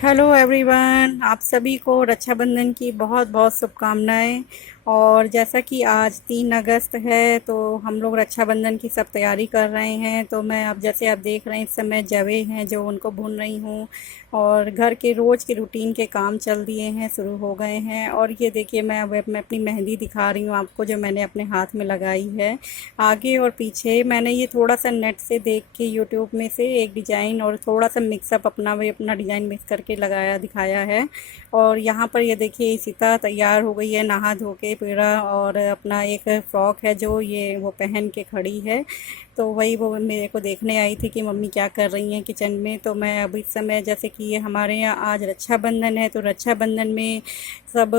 Hello everyone, आप सभी को रक्षाबंधन की बहुत बहुत शुभकामनाएं। और जैसा कि आज 3 अगस्त है तो हम लोग रक्षाबंधन की सब तैयारी कर रहे हैं। तो मैं अब जैसे आप देख रहे हैं इस समय जवे हैं जो उनको भून रही हूँ। और घर के रोज़ के रूटीन के काम चल दिए हैं, शुरू हो गए हैं। और ये देखिए मैं अपनी मेहंदी दिखा रही हूँ आपको, जो मैंने अपने हाथ में लगाई है। आगे और पीछे मैंने ये थोड़ा सा नेट से देख के यूट्यूब में से एक डिज़ाइन और थोड़ा सा मिक्सअप अपना डिज़ाइन मिक्स करके लगाया दिखाया है। और यहाँ पर ये देखिए सीता तैयार हो गई है नहा धो के पूरा, और अपना एक फ़्रॉक है जो ये वो पहन के खड़ी है। तो वही वो मेरे को देखने आई थी कि मम्मी क्या कर रही हैं किचन में। तो मैं अब इस समय जैसे कि ये हमारे यहाँ आज रक्षाबंधन है, तो रक्षाबंधन में सब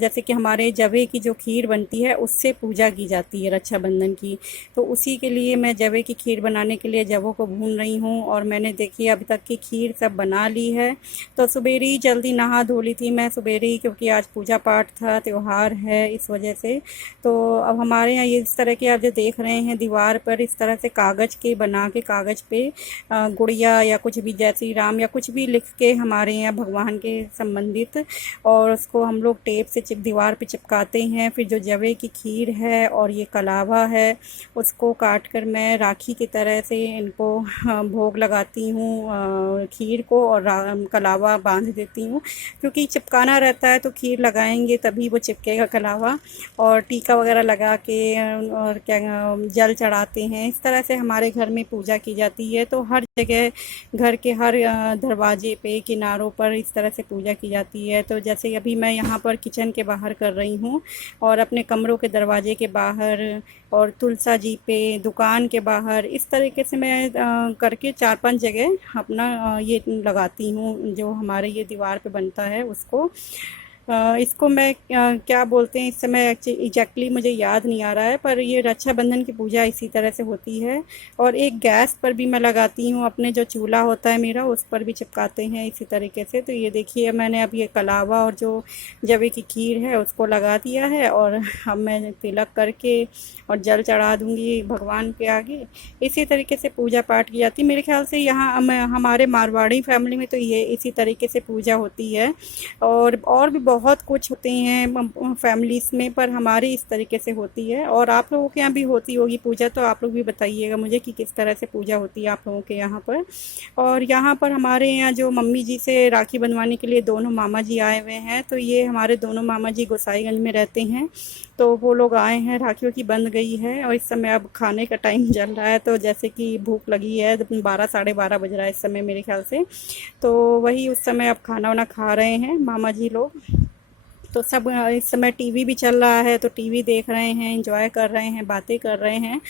जैसे कि हमारे जवे की जो खीर बनती है उससे पूजा की जाती है रक्षाबंधन की। तो उसी के लिए मैं जवे की खीर बनाने के लिए जवों को भून रही हूँ। और मैंने देखिए अभी तक की खीर सब बना ली है। तो सुबेरे ही जल्दी नहा धो ली थी मैं सुबेरे ही, क्योंकि आज पूजा पाठ था, त्यौहार है, इस वजह से। तो अब हमारे यहाँ ये इस तरह के आप जो देख रहे हैं दीवार पर इस तरह से कागज़ के बना के कागज़ पे गुड़िया या कुछ भी जय श्री राम या कुछ भी लिख के हमारे यहाँ भगवान के संबंधित, और उसको हम लोग टेप से दीवार पे चिपकाते हैं। फिर जो जवे की खीर है और ये कलावा है उसको काट कर मैं राखी की तरह से इनको भोग लगाती हूँ, खीर को, और कलावा बांध देती हूँ। क्योंकि चिपकाना रहता है तो खीर लगाएंगे तभी वो चिपकेगा कलावा। और टीका वगैरह लगा के और क्या जल चढ़ाते हैं। इस तरह से हमारे घर में पूजा की जाती है। तो हर जगह घर के हर दरवाजे पे किनारों पर इस तरह से पूजा की जाती है। तो जैसे अभी मैं यहाँ पर किचन के बाहर कर रही हूँ, और अपने कमरों के दरवाजे के बाहर और तुलसा जी पे, दुकान के बाहर, इस तरीके से मैं करके 4-5 जगह अपना ये लगाती हूँ जो हमारे ये दीवार पे बनता है उसको। इसको मैं क्या बोलते हैं इस समय एग्जैक्टली मुझे याद नहीं आ रहा है, पर ये रक्षाबंधन की पूजा इसी तरह से होती है। और एक गैस पर भी मैं लगाती हूँ, अपने जो चूल्हा होता है मेरा उस पर भी चिपकाते हैं इसी तरीके से। तो ये देखिए मैंने अब ये कलावा और जो जवे की खीर है उसको लगा दिया है, और अब मैं तिलक करके और जल चढ़ा दूंगी भगवान के आगे। इसी तरीके से पूजा पाठ की जाती है मेरे ख्याल से। यहाँ हमारे मारवाड़ी फैमिली में तो ये इसी तरीके से पूजा होती है। और भी बहुत कुछ होते हैं फैमिलीज़ में, पर हमारी इस तरीके से होती है। और आप लोगों के यहाँ भी होती होगी पूजा, तो आप लोग भी बताइएगा मुझे कि किस तरह से पूजा होती है आप लोगों के यहाँ पर। और यहाँ पर हमारे यहाँ जो मम्मी जी से राखी बनवाने के लिए दोनों मामा जी आए हुए हैं, तो ये हमारे दोनों मामा जी गोसाईगंज में रहते हैं। तो वो लोग आए हैं, राखियों की बंध गई है और इस समय अब खाने का टाइम चल रहा है। तो जैसे कि भूख लगी है, 12 साढ़े 12 बज रहा है इस समय मेरे ख्याल से। तो वही उस समय अब खाना वाना खा रहे हैं मामा जी लोग। तो सब इस समय टीवी भी चल रहा है तो टीवी देख रहे हैं, एंजॉय कर रहे हैं, बातें कर रहे हैं।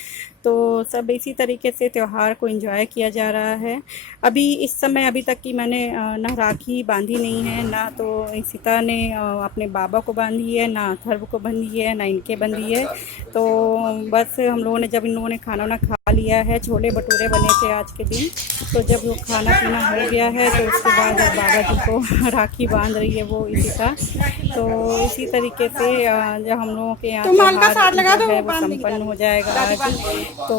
तो सब इसी तरीके से त्यौहार को एंजॉय किया जा रहा है। अभी इस समय अभी तक की मैंने ना राखी बांधी नहीं है, ना तो सीता ने अपने बाबा को बांधी है, ना अथर्व को बंधी है, ना इनके बंधी है। तो बस हम लोगों ने जब इन लोगों ने खाना वाना खा लिया है, छोले भटूरे बने थे आज के दिन। तो जब वो खाना पीना हो गया है तो उसके बाद अब बाबा जी को राखी बांध रही है वो इसी का। तो इसी तरीके से जब हम लोगों के यहाँ त्यौहार जो है वो संपन्न हो जाएगा आज। तो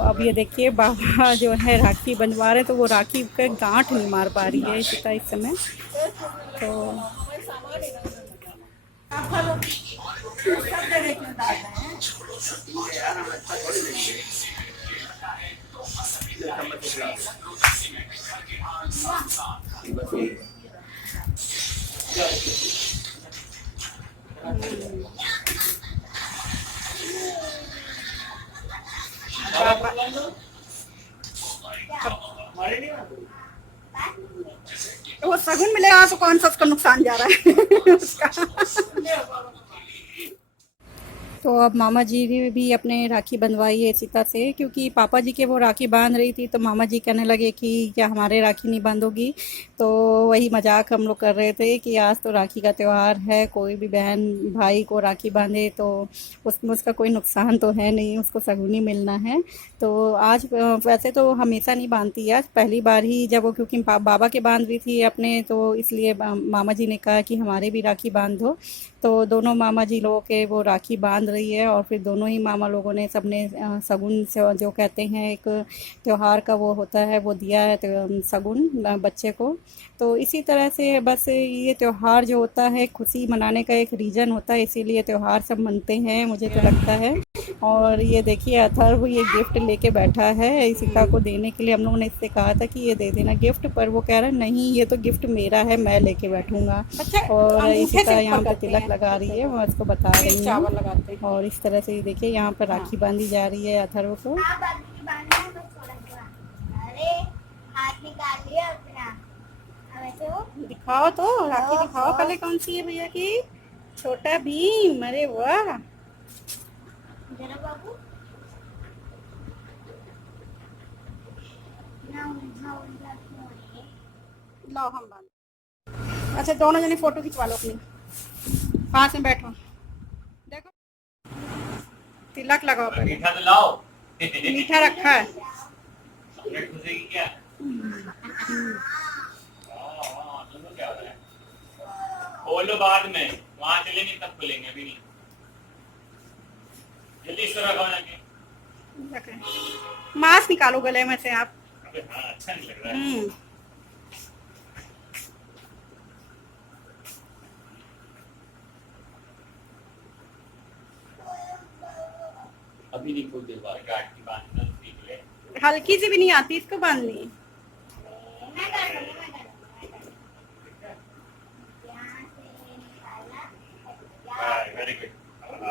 अब ये देखिए बाबा जो है राखी बंधवा रहे हैं, तो वो राखी का गांठ नहीं मार पा रही है इसी का इस समय। तो वो सगुन मिलेगा तो कौन सा उसका नुकसान जा रहा है उसका। तो अब मामा जी ने भी अपने राखी बंधवाई है सीता से, क्योंकि पापा जी के वो राखी बांध रही थी तो मामा जी कहने लगे कि क्या हमारे राखी नहीं बांधोगी। तो वही मजाक हम लोग कर रहे थे कि आज तो राखी का त्यौहार है, कोई भी बहन भाई को राखी बांधे तो उसमें उसका कोई नुकसान तो है नहीं, उसको सगुनी मिलना है। तो आज वैसे तो हमेशा नहीं बांधती है, आज पहली बार ही जब वो, क्योंकि बाबा के बांध रही थी अपने, तो इसलिए मामा जी ने कहा कि हमारे भी राखी बांध दो। तो दोनों मामा जी लोगों के वो राखी बांध रही है और फिर दोनों ही मामा लोगों ने सबने शगुन से जो कहते हैं एक त्योहार का वो होता है वो दिया है शगुन बच्चे को। तो इसी तरह से बस ये त्योहार जो होता है खुशी मनाने का एक रीज़न होता है, इसीलिए त्योहार सब मनते हैं मुझे तो लगता है। और ये देखिए अथर्व ये गिफ्ट लेके बैठा है इशिका को देने के लिए। हम लोगों ने इससे कहा था कि ये दे देना गिफ्ट, पर वो कह रहा है नहीं ये तो गिफ्ट मेरा है, मैं लेके बैठूंगा। और इशिका यहाँ पे तिलक लगा रही है, मैं उसको बता रही हूँ। और इस तरह से देखिए यहाँ पर राखी बांधी जा रही है अथर्व को। दिखाओ तो राखी दिखाओ पहले कौन सी है भैया की। छोटा भीम, अरे वाह। जरा बाबू लो हम बांध। अच्छा दोनों जने फोटो खिंचवा लो अपनी, पास में बैठो। देखो तिलक लगाओ पहले। मीठा तो लाओ। मीठा रखा है। खुशी की क्या? सुनो क्या हो रहा है? खोलो बाद में, वहाँ चलेंगे तब खोलेंगे, अभी नहीं। जल्दी इसको रखो जाके। मास्क निकालो गले में से आप। अबे हाँ अच्छा नहीं लग रहा है। अभी नहीं खोल दे बाहर गार्ड की बांधना सीख ले। हल्की सी भी नहीं आती इसको बांधनी। Very good.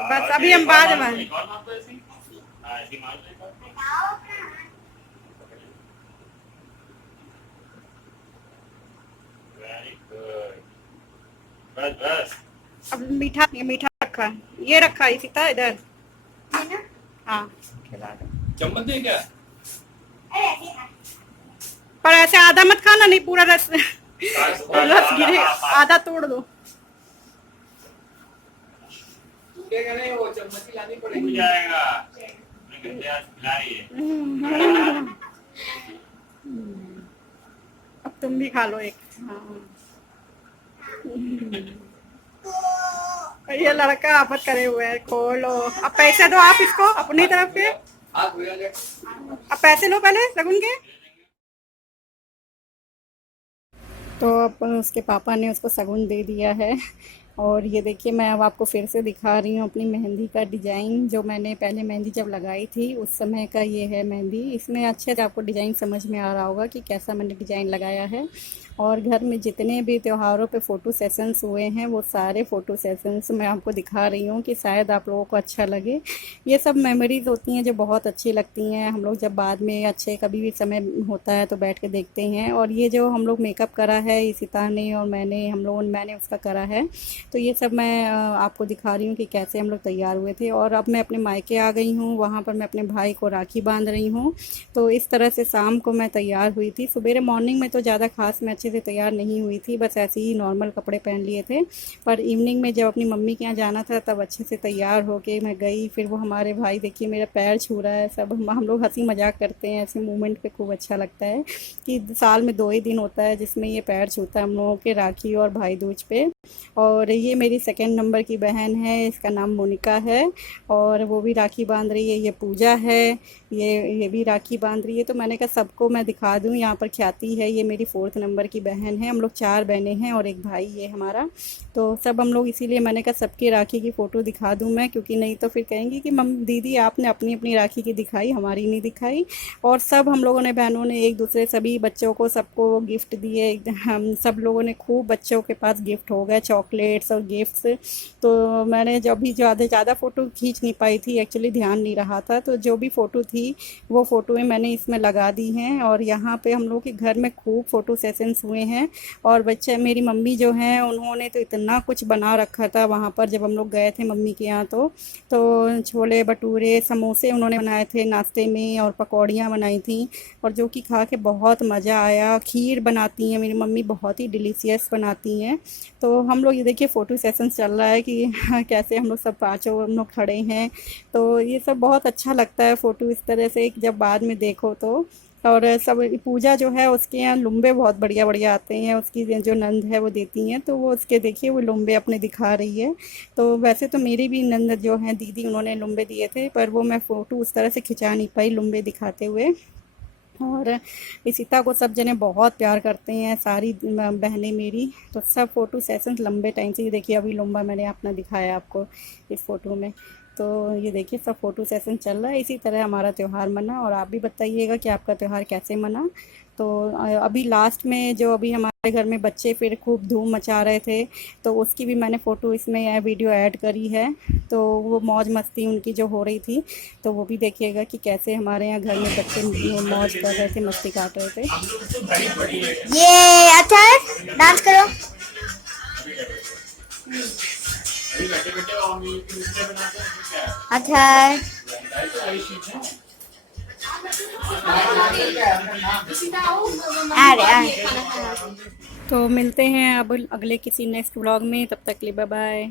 बस अभी हम बाद में वेरी गुड। बस बस अब मीठा मीठा रखा है, ये रखा है सीता इधर। हाँ खिला दो। चम्मच दे क्या? पर ऐसे आधा मत खाना, नहीं पूरा रस रस गिरे, आधा तोड़ दो। क्या कहने वो चम्मच ही लानी पड़ेगी। जाएगा अब तुम भी खा लो एक। हाँ। ये लड़का आफत करे हुए है, खोलो। अब पैसे दो आप इसको अपनी तरफ से। अब पैसे लो पहले लगुन के। तो अब उसके पापा ने उसको शगुन दे दिया है। और ये देखिए मैं अब आपको फिर से दिखा रही हूँ अपनी मेहंदी का डिज़ाइन, जो मैंने पहले मेहंदी जब लगाई थी उस समय का ये है मेहंदी। इसमें अच्छे से आपको डिज़ाइन समझ में आ रहा होगा कि कैसा मैंने डिज़ाइन लगाया है। और घर में जितने भी त्योहारों पे फ़ोटो सेशंस हुए हैं वो सारे फ़ोटो सेशंस मैं आपको दिखा रही हूँ कि शायद आप लोगों को अच्छा लगे। ये सब मेमोरीज़ होती हैं जो बहुत अच्छी लगती हैं, हम लोग जब बाद में अच्छे कभी भी समय होता है तो बैठ के देखते हैं। और ये जो हम लोग मेकअप करा है इशिता ने और मैंने उसका करा है, तो ये सब मैं आपको दिखा रही हूँ कि कैसे हम लोग तैयार हुए थे। और अब मैं अपने मायके आ गई हूँ, वहाँ पर मैं अपने भाई को राखी बांध रही हूँ। तो इस तरह से शाम को मैं तैयार हुई थी। सुबह मॉर्निंग में तो ज़्यादा खास मैं अच्छे से तैयार नहीं हुई थी, बस ऐसे ही नॉर्मल कपड़े पहन लिए थे। पर इवनिंग में जब अपनी मम्मी के यहाँ जाना था तब अच्छे से तैयार होके मैं गई। फिर वो हमारे भाई देखिए मेरा पैर छू रहा है, सब हम लोग हंसी मजाक करते हैं। ऐसे मोमेंट पे खूब अच्छा लगता है कि साल में 2 ही दिन होता है जिसमें ये पैर छूता है हम लोगों के, राखी और भाई दूज पे। और ये मेरी सेकंड नंबर की बहन है, इसका नाम मोनिका है और वो भी राखी बांध रही है। ये पूजा है, ये भी राखी बांध रही है। तो मैंने कहा सबको मैं दिखा दूँ। यहाँ पर ख्याति है, ये मेरी 4th नंबर की बहन है। हम लोग 4 बहनें हैं और एक भाई ये हमारा। तो सब हम लोग इसीलिए मैंने कहा सबकी राखी की फ़ोटो दिखा दूँ मैं, क्योंकि नहीं तो फिर कहेंगी कि दीदी आपने अपनी अपनी राखी की दिखाई, हमारी नहीं दिखाई। और सब हम लोगों ने बहनों ने एक दूसरे सभी बच्चों को सबको गिफ्ट दिए। हम सब लोगों ने खूब बच्चों के पास गिफ्ट हो गए, चॉकलेट्स और गिफ्ट्स। तो मैंने जब भी ज़्यादा फ़ोटो खींच नहीं पाई थी, एक्चुअली ध्यान नहीं रहा था, तो जो भी फ़ोटो थी वो फ़ोटो मैंने इसमें लगा दी हैं। और यहाँ पे हम लोग के घर में खूब फ़ोटो सेशंस हुए हैं। और बच्चे मेरी मम्मी जो हैं उन्होंने तो इतना कुछ बना रखा था वहाँ पर जब हम लोग गए थे मम्मी के यहाँ। तो छोले भटूरे समोसे उन्होंने बनाए थे नाश्ते में और पकौड़ियाँ बनाई थी, और जो कि खा के बहुत मज़ा आया। खीर बनाती हैं मेरी मम्मी, बहुत ही डिलीशियस बनाती हैं। तो हम लोग ये देखिए फ़ोटो सेशन चल रहा है कि कैसे हम लोग सब पाँचों हम लोग खड़े हैं। तो ये सब बहुत अच्छा लगता है फ़ोटो इस तरह से जब बाद में देखो तो। और सब पूजा जो है उसके यहाँ लुम्बे बहुत बढ़िया बढ़िया आते हैं, उसकी जो नंद है वो देती हैं, तो वो उसके देखिए वो लुम्बे अपने दिखा रही है। तो वैसे तो मेरी भी नंद जो है दीदी, उन्होंने लुम्बे दिए थे, पर वो मैं फ़ोटो उस तरह से खिंचा नहीं पाई लुम्बे दिखाते हुए। और इशिता को सब जने बहुत प्यार करते हैं, सारी बहनें मेरी, तो सब फ़ोटो सेशंस लंबे टाइम से, ये देखिए अभी लंबा मैंने अपना दिखाया आपको इस फ़ोटो में। तो ये देखिए सब फ़ोटो सेशन चल रहा है, इसी तरह हमारा त्यौहार मना। और आप भी बताइएगा कि आपका त्यौहार कैसे मना। तो अभी लास्ट में जो अभी हमारे घर में बच्चे फिर खूब धूम मचा रहे थे, तो उसकी भी मैंने फ़ोटो इसमें वीडियो ऐड करी है। तो वो मौज मस्ती उनकी जो हो रही थी, तो वो भी देखिएगा कि कैसे हमारे यहाँ घर में बच्चे मौज कर रहे थे, मस्ती काट रहे थे। ये अच्छा है, डांस करो। अच्छा है। अरे तो मिलते हैं अब अगले किसी नेक्स्ट व्लॉग में, तब तक के लिए बाय बाय।